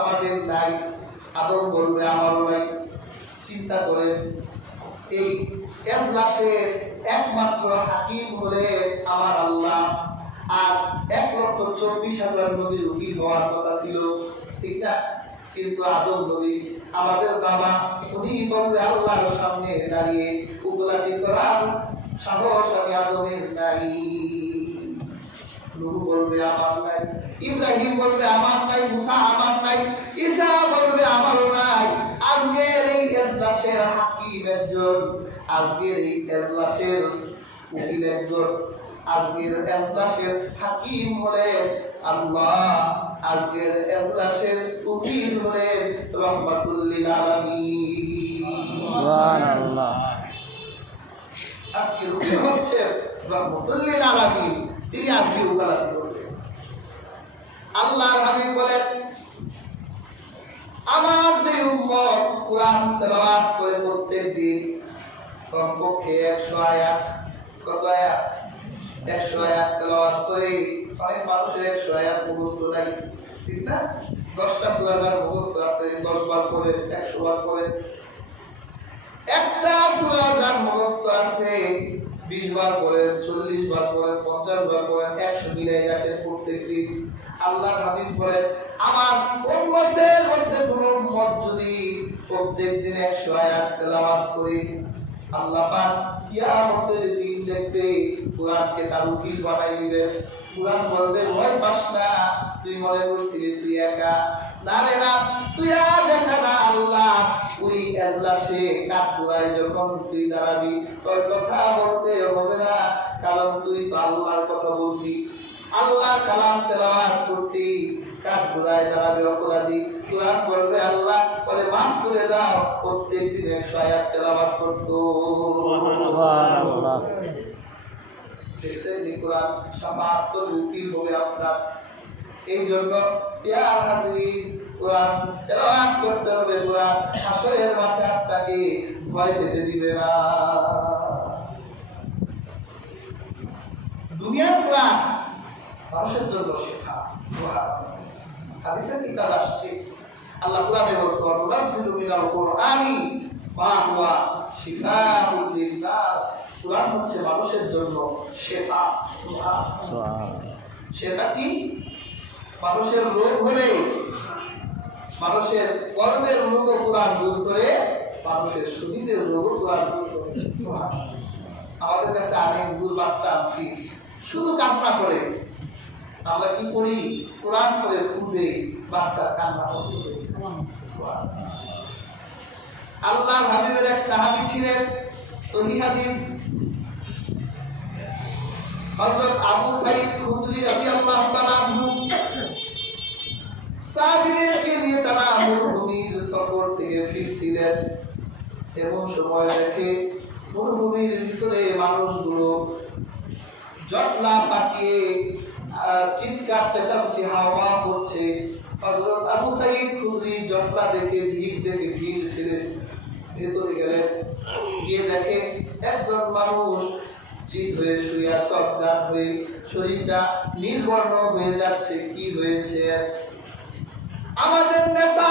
আমাদের নাই, আদম বলবে আমারও নাই। চিন্তা করে এই এজলাসের একমাত্র হাকিম হলে আমার আল্লাহ, আর 1,24,000 নবীর উকিল হওয়ার কথা ছিল, ঠিক না? কিন্তু আদম নবী আমাদের বাবা, উনি বলবে আল্লাহর সামনে দাঁড়িয়ে উপলব্ধি করার সাহস আমি আদমের নাই। নূহ বলবে আমার নাই, ইব্রাহিম বলবে আমার নাই, মুসা আমার নাই, ঈসা বলবে আমারও নাই। আজকের এই এজলাসের হাকিম একজন, আজকের এই এজলাসের উকিল একজন, আজকের এজলাসের হাকিম হলেন আল্লাহ, আজকের এজলাসের উকিল হলেন রহমাতুল লিল আলামিন। সুবহানাল্লাহ। আজকের উকিল হচ্ছে রহমাতুল লিল আলামিন, তিনি আজকে উকালতি করবেন। আল্লাহর হাবিব বলেন, আমার যে উম্মত কুরআন তেলাওয়াত করে প্রত্যেকদিন কমপক্ষে 100 আয়াত, কত আয়াত? 100 আয়াত তেলাওয়াত করে। অনেক মানুষের 100 আয়াত মুখস্থ নাই, ঠিক না? 10টা সূরা যার মুখস্থ আছে 10 বার করে, 100 বার করে। একটা সূরা যার মুখস্থ আছে 20 বার করে, 40 বার করে, 50 বার করে, 100 মিলাই যাকে প্রত্যেকদিন। আল্লাহর হাবিব বলেন, আমার উম্মতের মধ্যে কোন উম্মত যদি প্রত্যেকদিন 100 আয়াত তেলাওয়াত করে, আল্লাহ পাক কিয়ামতের দিন দেখবে কুরআনকে তার উকিল বানাই দিবে। কুরআন বলবে, ওই বাসনা তুই মনে করছিলি তুই একা, না রে না, তুই আজ একা না। আল্লাহ ওই এজলাসে কাঠগড়ায় যখন তুই দাঁড়াবি, তোর কথা বলতে হবে না, কারণ তুই তো আল্লাহর কথা বলবি, আল্লাহর কালাম তেলাওয়াত করতি। কাঠগড়ায় দাঁড়াবে অপরাধী, কুরআন বলবে আল্লাহ বলে মাফ করে দাও, প্রত্যেকদিন 100 আয়াত তেলাওয়াত করতো। সুবহানাল্লাহ। দেখছেন কোরআন শাফাআত উকিল হবে আপনার। এই জন্য ইয়া হাজির কোরআন তেলাওয়াত করতে হবে। কোরআন হাসরের মাঠে আপনাকে ভয় পেতে দিবে না। দুনিয়ার কোরআন মানুষের জন্য শেখা। সুবহানাল্লাহ। হাদিসে কি কাজ আসছে? আল্লাহ কোরআনে বলছে, "ওয়ানাজিলু মিনাল কুরআনি মা হুয়া শিফাউল লিন-নাস।" কোরআন হচ্ছে মানুষের জন্য শেফা। সুবহানাল্লাহ। সেটা কি? মানুষের রোগ হলে, মানুষের কর্মের রোগ কোরআন দূর করে, মানুষের শরীরের রোগ কোরআন দূর করে। আমাদের কাছে অনেক দূর বাচ্চা আছে, শুধু কান্না করে। আমরা কি করি? কোরআন করে খুঁজে বাচ্চার কান্না করতে। আল্লাহর হাবিবের এক সাহাবী ছিলেন, সহিহ হাদিস, হযরত আবু সাঈদ খুদরি রাদিয়াল্লাহু তাআলা আনহু। সাহাবীদেরকে নিয়ে তারা মরুভূমির সফর থেকে ফিরছিলেন। এমন সময় দেখে মরুভূমির ভিতরে মানুষগুলো জটলা পাকিয়ে চিৎকার চেঁচামেচি হাওয়া করছে। হযরত আবু সাঈদ খুদরি জটলা দেখে, ভিড় দেখে ভিড় ছেড়ে ভেতরে গেলেন। গিয়ে দেখে একজন মানুষ চিত হয়ে শুয়ে আছে, অজ্ঞান হয়ে, শরীরটা নীলবর্ণ হয়ে যাচ্ছে। কি হয়েছে? আমাদের নেতা,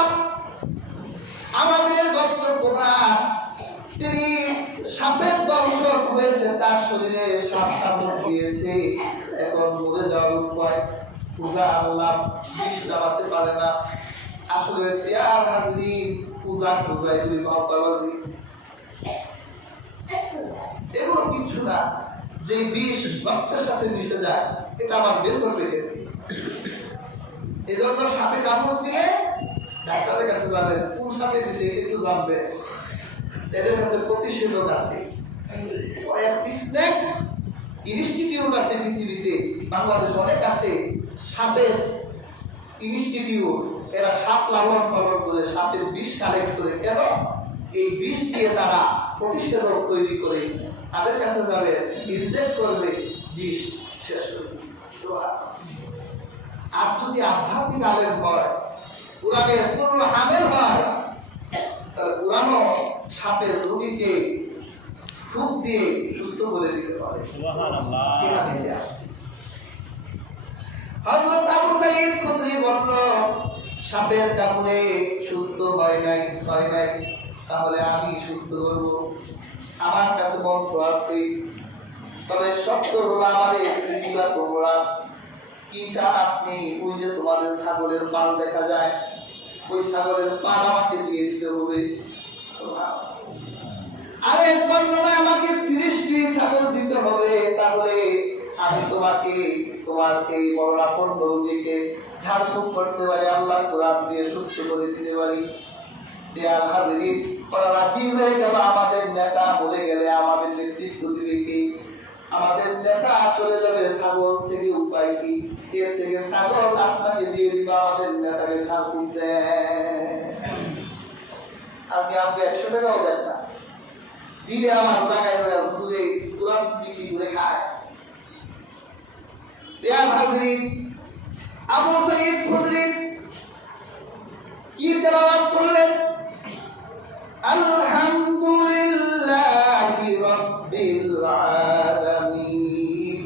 আমাদের গোত্র প্রধান, তিনি সাপের দংশন হয়েছে, তার শরীরে সাপ কামড় দিয়েছে, এখন মরে যাওয়ার উপায়। পূজা আল্লাহ বিষ নামাতে পারে না। আসলে তিয়ার হাজরি পূজা পূজা এগুলি মাওতাবাজি, এগুলো কিছু না। যে বিষ রক্তের সাথে মিশে যায়, এটা আবার বের করবে কে? এই জন্য সাপে কামড় দিলে ডাক্তারের কাছে যাবেন, কোন সাপে দিচ্ছে একটু জানবে। এদের কাছে প্রতিষেধক আছে। স্নেক ইনস্টিটিউট আছে পৃথিবীতে, বাংলাদেশ অনেক আছে সাপের ইনস্টিটিউট। এরা সাপ লালন পালন করে, সাপের বিষ কালেক্ট করে। কেন? এই বিষ দিয়ে তারা প্রতিষেধক তৈরি করে। তাদের কাছে যাবে, ইনজেক্ট করলে বিষ শেষ করে। আর যদি আধ্যাত্মিক আলেম হয়, কোরআনের পূর্ণ হামেল হয়, তাহলে কোরআনও সাপের রোগীকে ফুঁক দিয়ে সুস্থ করে দিতে পারে। হযরত আবু সাঈদ খুদরি বলল, সাপের কামড়ে সুস্থ হয় নাই, তাহলে আমি সুস্থ করব। আমার কাছে মন্ত্র আছে, তবে শব্দ হলো আমার দিবা তোমরা কি চান আপনি? ওই যে তোমাদের ছাগলের পাল দেখা যায়, ওই ছাগলের পাল আমাকে দিয়ে দিতে হবে। আরে বর্ণনা আমাকে 30টি ছাগল দিতে হবে, তাহলে আমি তোমাকে তোমার এই মরণাপন্ন রোগীকে ঝাড়ফুঁক করতে পারি, আল্লাহ কোরআন দিয়ে সুস্থ করে দিতে পারি। দেয়ার হাজিরি ওরা রাজি হয়ে গেল। আমাদের নেতা বলে গেলে আমাদের নেতৃত্ব দিবে কি? আমাদের নেতা চলে যাবে ছাগল থেকে, উপায় কি? এর থেকে ছাগল আপনাকে দিয়ে দিবা, আমাদের নেতাকে ঝাড়ফুঁক দেয়। আজকে আপনি 100 টাকাও দেন না, দিলে আমার টাকায় হুজুরে কোরআন বিক্রি করে খায়। দেয়ার হাজিরি আবু সাঈদ খুদরি কি তেলাওয়াত করলেন? আলহামদুলিল্লাহি রাব্বিল আলামিন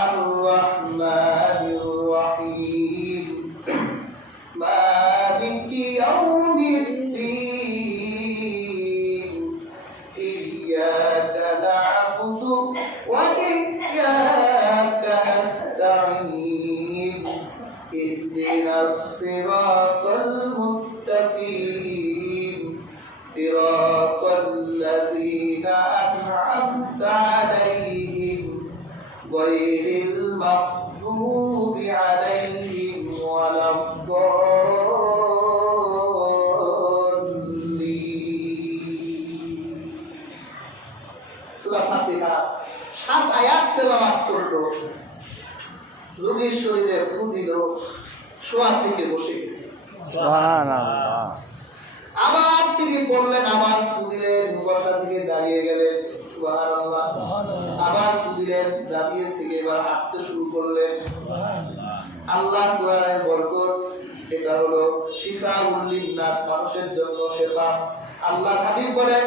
আর রহমানির রহিম মালিকি ইয়াউমিদ্দিন ইয়্যাকা না'বুদু ওয়া ইয়্যাকা নাস্তাঈন ইহদিনাস সিরাতাল মুস্তাকিম সিরাতাল্লাযীনা আন'আমতা আলাইহিম গায়রিল মাগদুবি আলাইহিম ওয়ালাদ-দাল্লিন। সূরা ফাতিহা 7 আয়াত তেলাওয়াত করলো। রোগীর শরীরে ফু দিল, শোয়া থেকে বসে গেছে। সুবহানাল্লাহ। আবার তিনি পড়লেন, আবার ফু দিলেন, বসা থেকে দাঁড়িয়ে গেলেন। সুবহানাল্লাহ। আবার ফু দিলেন, দাঁড়িয়ে থেকে এবার হাঁটতে শুরু করলেন। আল্লাহ কোরআনের বরকত, এটা হলো শিফাউল লিন্নাস, মানুষের জন্য শেফা। আল্লাহ হাবিব বলেন,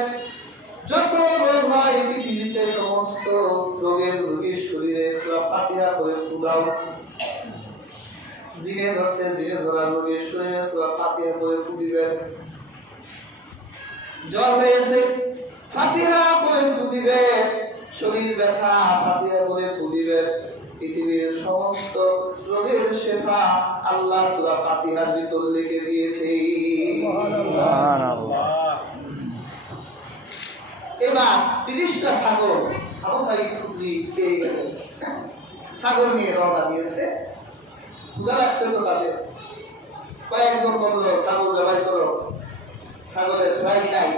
যত রোগ হয় পৃথিবীতে সমস্ত রোগের রোগীর শরীরে সূরা ফাতিহা পড়ে ফু দাও। জিনে ধরছে, জিনে ধরা রোগীর শরীরে সূরা ফাতিহা পড়ে ফু দিবেন। জ্বর হয়েছে, ফাতিহা পড়ে ফু দিবেন। শরীর ব্যথা, ফাতিহা পড়ে ফু দিবেন। পৃথিবীর সমস্ত রোগের শেফা আল্লাহ সূরা ফাতিহার ভিতর লিখে দিয়েছে। সুবহানাল্লাহ। এবার 30টা ছাগল আবু সাঈদ খুদরি পেয়ে গেলেন। ছাগল নিয়ে রওনা দিয়েছে। ক্ষুধা লাগছে তো তাদের। কয়েকজন বলল, ছাগল জবাই করো, ছাগলের ফ্রাই খাই।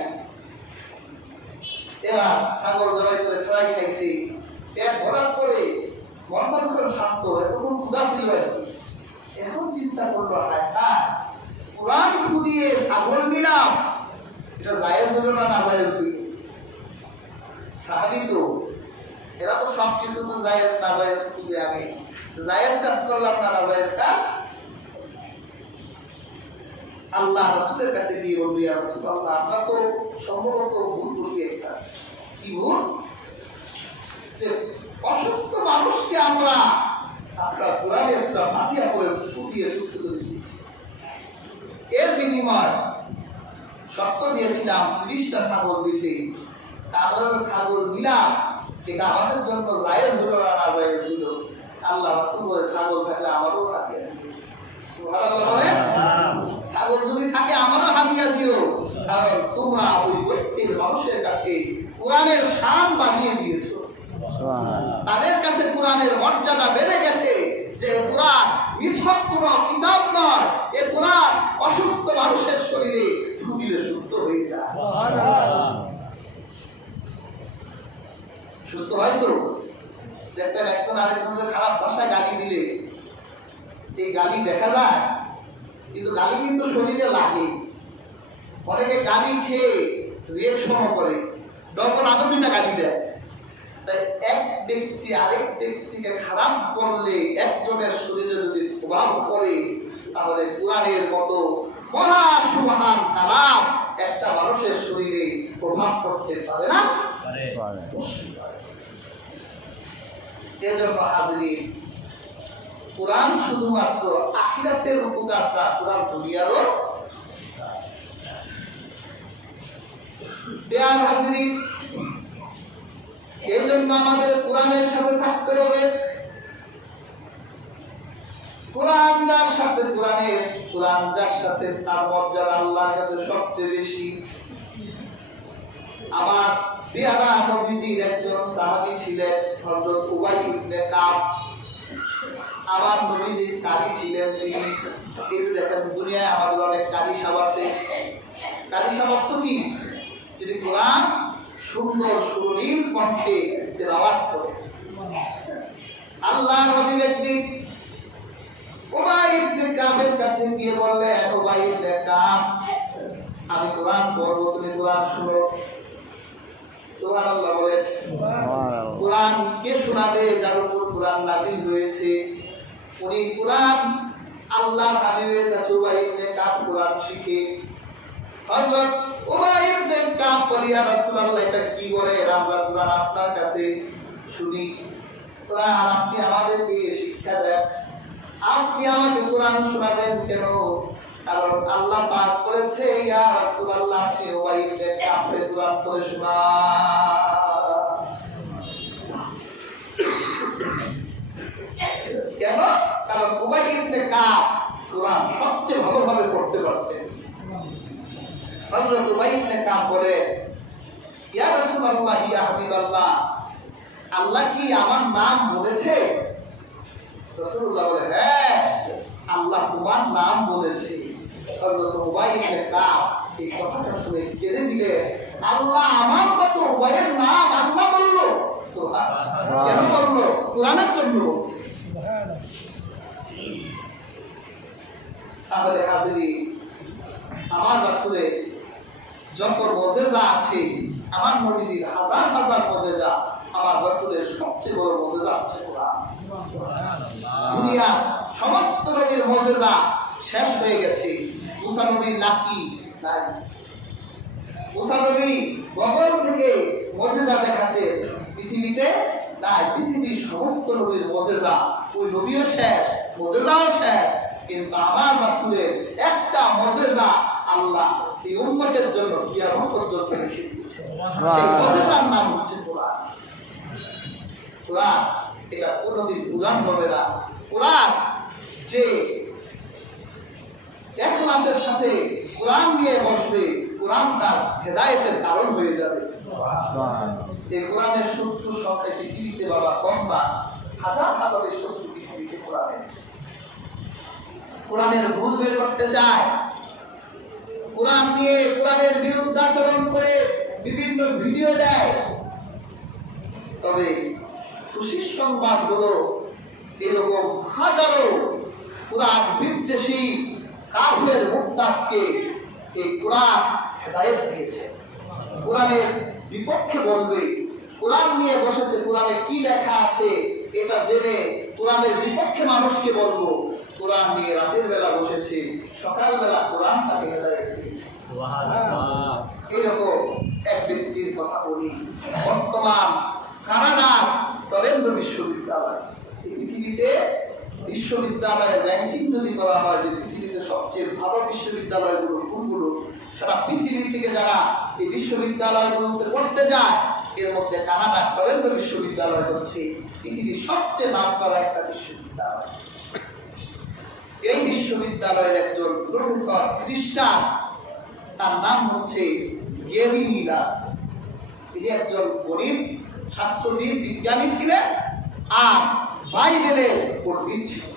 এবার ছাগল জবাই করে ফ্রাই খাইছি, পেট ভরার পরে মনটা যখন শান্ত, এতক্ষণ ক্ষুধা ছিল। এখন চিন্তা করলো, হ্যাঁ কোরআন ফুদিয়ে ছাগল নিলাম, এটা জায়েজ হলো না নাজায়েজ হইল? সাহাবী তো, এরা তো সব কিছু তো জায়েজ নাজায়েজ খুঁজে আগে। জায়েজ কাজ করলাম না নাজায়েজ কাজ? আল্লাহ রাসূলের কাছে গিয়ে বলল, ইয়া রাসূলুল্লাহ, আমরা তো সম্ভবত ভুল করছি একটা। কি ভুল? যে অসুস্থ মানুষকে আমরা আপনার কোরআনে সূরা ফাতিহা পড়ে ফুটিয়ে সুস্থ করে দিয়েছি। এর বিনিময় শর্ত দিয়েছিলাম 30টা ছাগল দিতে। আমরা ছাগল নিলাম, এটা আমাদের জন্য জায়েজ হলো না নাজায়েজ হলো? আল্লাহ রাসূল বলে, ছাগল থাকলে আমারও হাদিয়া দিও। সুবহানাল্লাহ বলে, ছাগল যদি থাকে আমারও হাদিয়া দিও, কারণ তোমরা ওই প্রত্যেক মানুষের কাছে কোরআনের শান বাড়িয়ে দিয়েছো। তাদের কাছে কোরআনের মর্যাদা বেড়ে গেছে, যে কোরআন নিছক কোনো কিতাব নয়, এ কোরআন অসুস্থ মানুষের শরীরে ফু দিলে সুস্থ হয়ে যায়। সুস্থ হয় তো? দেখবেন একজন আরেকজনের খারাপ ভাষা গালি দিলে এই গালি দেখা যায়, কিন্তু গালি কিন্তু শরীরে লাগে। অনেকে গালি খেয়ে রিয়েকশনও করে, ডবল আরো 2টা গালি দেয়। তাই এক ব্যক্তি আরেক ব্যক্তিকে খারাপ করলে একজনের শরীরে যদি প্রভাব পড়ে, তাহলে কোরআনের মতো মহা সুবহান কালাম একটা মানুষের শরীরে প্রভাব পড়তে পারে না? এজন্য হাজিরিন, কোরআন শুধুমাত্র আখিরাতের উপকারটা, কোরআন দুনিয়ারও। প্রিয় হাজিরিন, এই জন্য আমাদের কোরআনের সাথে থাকতে হবে। কোরআন যার সাথে, কোরআন যার সাথে তার মর্যাদা আল্লাহর কাছে সবচেয়ে বেশি। আমার পেয়ারা নবীজির একজন সাহাবী ছিলেন হযরত উবাই ইবনে কাব। আমার নবীজির কারি ছিলেন তিনি। এই দেখেন দুনিয়ায় আমাদের অনেক কারি সাহেব আছে। কারি সাহেব অর্থ কি? যিনি কোরআন সুন্দর সুনীল কণ্ঠে তেলাওয়াত করে। আল্লাহর নবী একদিন উবাই ইবনে কাবের কাছে গিয়ে বললেন, উবাই ইবনে কাব, আমি কোরআন পড়বো, তুমি কোরআন শুনো। সুবহানাল্লাহ বলে। কোরআন কে শোনাবে? যার উপর কোরআন নাযিল হয়েছে উনি কোরআন। আল্লাহর হাবিবের কাছে উবাই ইবনে কাব কোরআন শিখে। হযরত উবাই ইবনে কাব বলে, ইয়া রাসূলুল্লাহ, এটা কি বলে? আমরা কোরআন আপনার কাছে শুনি, কোরআন আপনি আমাদেরকে শিক্ষা দেন, আপনি আমাকে কোরআন শোনাবেন কেন? কারণ আল্লাহ পাক বলেছে, ইয়া রাসূলুল্লাহ, সে উবাই ইবনে কাবকে কোরআন পড়ে শোনা। কেন? কারণ উবাই ইবনে কাব কোরআন সবচেয়ে ভালোভাবে পড়তে পারতেন। হযরত উবাই ইবনে কাব বলে, ইয়া রাসূলুল্লাহ, ইয়া হাবিবাল্লাহ, আল্লাহ কি আমার নাম বলেছে? রাসূলুল্লাহ বলে, হ্যাঁ, আল্লাহ তোমার নাম বলেছে। হযরত উবাই ইবনে কাব এই কথাটা শুনে কেঁদে দিলে, আল্লাহ আমার মতো উবাইয়ের নাম আল্লাহ বললো? সুবহানাল্লাহ। কেন বললো? কোরআনের জন্য বলছে। তাহলে হাজিরিন, আমার রাসূলের যত মুজিজা আছে, আমার নবীজির হাজার হাজার মুজিজা, আমার রাসূলের সবচেয়ে বড় মুজিজা হচ্ছে কোরআন। দুনিয়া সমস্ত নবীর মুজিজা শেষ হয়ে গেছে। মুসা নবীর লাঠি নাই, মুসা নবী বগল থেকে মুজিজা দেখাতে পৃথিবীতে নাই। পৃথিবীর সমস্ত নবীর মুজিজা, ওই নবীও শেষ, মুজিজাও শেষ, কিন্তু আমার রাসূলের একটা মুজিজা আল্লাহ এই উম্মতের জন্য কিয়ামত পর্যন্ত রেখে দিয়েছে। সেই মুজিজার নাম হচ্ছে কোরআন। কোরআন এটা কোনদিন ভুলান হবে না। কোরআন যে ইখলাসের সাথে কোরআন নিয়ে বসবে, কোরআন তার হেদায়েতের কারণ হয়ে যাবে। এই কোরআনের শত্রু সংখ্যা পৃথিবীতে বাবা কম না, হাজার হাজারের শত্রু পৃথিবীতে কোরআনের ভুল বের করতে চায়, কোরআন নিয়ে কোরআনের বিরুদ্ধাচরণ করে বিভিন্ন ভিডিও দেয়। তবে খুশির সংবাদ হলো, এরকম হাজারো কোরআন বিদ্বেষী কাফের মুরতাদকে এই কোরআন হেদায়েত দিয়েছে। কোরআনের বিপক্ষে বলবে, কোরআন নিয়ে বসেছে, কোরআনে কি লেখা আছে এটা জেনে কোরআনের বিপক্ষে মানুষকে বলবো। কোরআন নিয়ে রাতের বেলা বসেছে, সকালবেলা কোরআন তাকে হেদায়েত দিয়েছে। সুবহানাল্লাহ। এরকম এক ব্যক্তির কথা বলি। বর্তমান কানাডার টরেন্টো বিশ্ববিদ্যালয়, এই পৃথিবীতে বিশ্ববিদ্যালয়ের র্যাঙ্কিং যদি করা হয় যে পৃথিবীতে সবচেয়ে ভালো বিশ্ববিদ্যালয়গুলো কোনগুলো, সারা পৃথিবী থেকে যারা এই বিশ্ববিদ্যালয়গুলোতে পড়তে যায়, এর মধ্যে কানাডার টরেন্টো বিশ্ববিদ্যালয় হচ্ছে পৃথিবীর সবচেয়ে নামকরা একটা বিশ্ববিদ্যালয়। এই বিশ্ববিদ্যালয়ের একজন প্রফেসর খ্রিস্টান, তার নাম হচ্ছে গ্যারি মিলার। তিনি একজন গণিত শাস্ত্রবিদ, বিজ্ঞানী ছিলেন আর বাইবেলের পণ্ডিত ছিলেন।